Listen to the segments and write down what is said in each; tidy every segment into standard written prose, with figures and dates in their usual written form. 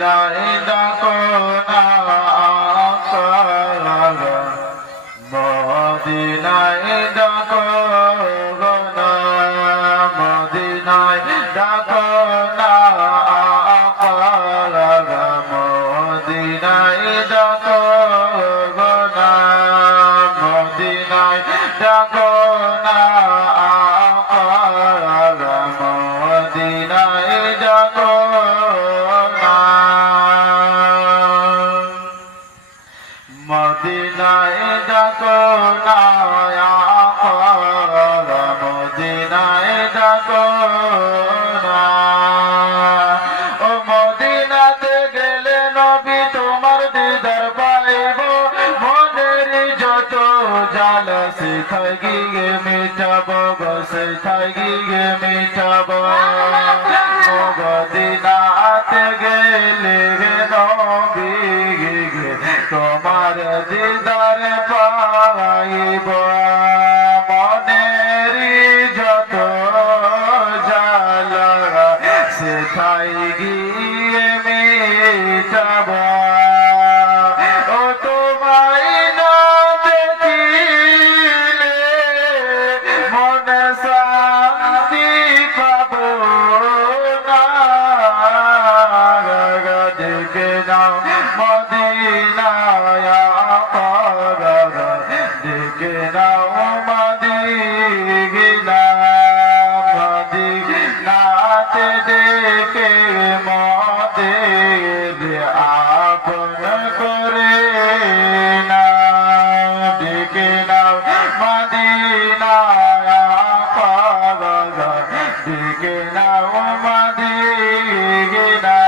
মদিনায় ডাকো না মদিনায় ডাকো না মদিনায় ডাকো না মদিনায় ডাকো না মদিনায় ডাকো না মদিনায় ডাকো না মদিনায় ডাকো না মদিনায় ডাকো না ও মদিনাতে গেলে নবী তোমার দিদার পাইব মনের যত জ্বালা সে থাকিয়ে মিটাবো বসে থাকিয়ে মিটাবো মদিনাতে গেলে নবী তোমার দিদার পাইব মনের যত জ্বালা সেথায় গিয়ে মিটাব ও তোমায় না দেখিলে মনে শান্তি পাব না দেখে নাও মদিনায় দেখে নাও মদিনাতে দেখে মদের আপন করে না দেখে নাও মদিনায় দেখে নাও মদিনা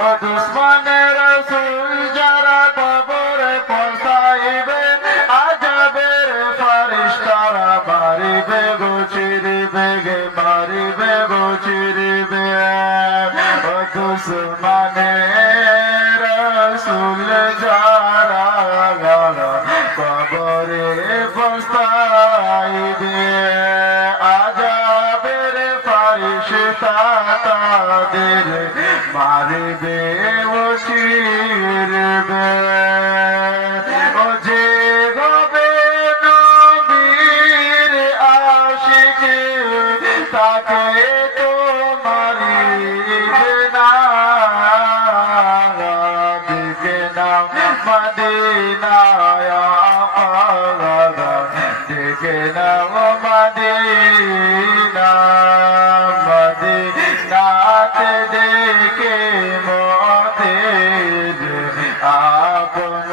ও দুশ্মনের রসুল যারা কবরে পৌঁছাইবে আযাবের ফেরেশতারা মারিবে গোচিরিবে গে মারিবে গোচিরিবে ও দুশ্মনের রসুল যারা কবরে পৌঁছাইবে আযাবের ফেরেশতা তাদের মারবে ও চিরবে ও যে হবে নবীর আশিক তাকে তো মারিবে না দেখে নাও মদিনায় দেখে নাও মদিনা মদিনাতে দেখে মদের আপন